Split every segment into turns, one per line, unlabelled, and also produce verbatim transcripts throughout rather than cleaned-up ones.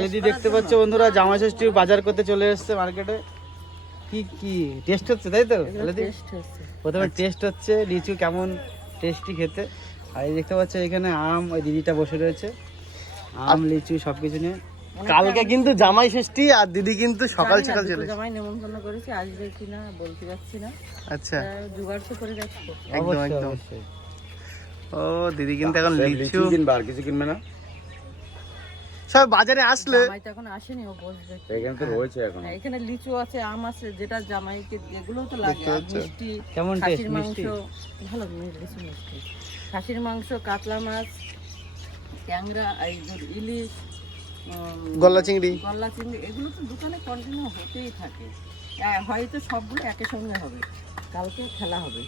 কালিদি দেখতে পাচ্ছ বন্ধুরা, জামাই ষষ্ঠী বাজার করতে চলে এসেছে মার্কেটে। কি কি টেস্ট হচ্ছে তাই তো কালিদি? প্রথমে টেস্ট হচ্ছে লিচু কেমন টেস্টি খেতে। আর এই দেখতে পাচ্ছ এখানে আম, ওই দিদিটা বসে রয়েছে, আম লিচু সবকিছু নিয়ে।
কালকে কিন্তু জামাই ষষ্ঠী আর দিদি কিন্তু সকাল সকাল চলে এসেছে।
জামাই নেমন্তন্ন করেছে, আসবে কিনা বলতে পারছি না।
আচ্ছা,
জোগাড় তো করে রাখছি
একদম একদম। ও দিদি কিন্তু এখন লিচু
কিনবে, আর কিছু কিনবে না।
সব বাজারে আসলে
জামাই তো এখন আসেনি, ও বসবে।
এখানে তো রয়েছে এখন।
হ্যাঁ, এখানে লিচু আছে, আম আছে, যেটা জামাইকে যেগুলো তো লাগে। আর মিষ্টি,
কেমন
খাসির
টেস্ট
মাংস,
মিষ্টি?
ভালো লিচু মিষ্টি। খাসির মাংস, কাতলা মাছ, ট্যাংরা, এই ইলিশ, উম,
গলদা চিংড়ি,
গলদা চিংড়ি, এগুলো তো দোকানে কন্টিনিউ হতেই থাকে। আহ, হয়তো সবগুলো একই সঙ্গে হবে। কালকে খেলা হবে।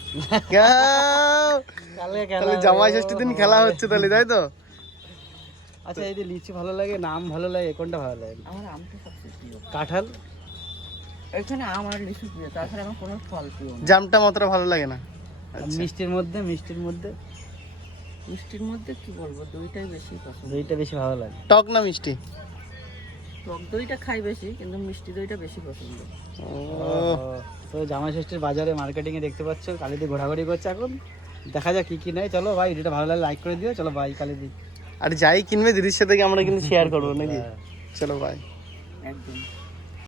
তাহলে জামাই ষষ্ঠীর দিন খেলা হচ্ছে তাহলে, তাই তো?
আচ্ছা, এই যে লিচু ভালো লাগে না আম ভালো লাগে, কোনটা ভালো লাগে?
আমার আমটা সবচেয়ে প্রিয়।
কাঁঠাল?
এখানে আম আর লিচু প্রিয়, তাছাড়া আমার কোনো ফল প্রিয় না।
জামটা মাত্র ভালো লাগে না।
আর মিষ্টির মধ্যে? মিষ্টির মধ্যে
মিষ্টির মধ্যে কি বলবো, দইটাই বেশি পছন্দ।
দইটা বেশি ভালো লাগে।
টক না মিষ্টি?
টক দইটা খাই বেশি, কিন্তু মিষ্টি দইটা বেশি পছন্দ।
ও
তো জামাই ষষ্ঠীর বাজারে মার্কেটিং এ দেখতে পাচ্ছ কালিদি ঘোরাঘুরি করছে এখন। দেখা যাক কি কি নেই। চলো ভাই, ভিডিওটা ভালো লাগলে লাইক করে দিও। চলো ভাই কালিদি।
আর যাই কিনবে দিদির সাথে আমরা কিন্তু শেয়ার করবো নাকি? চলো ভাই।
একদম।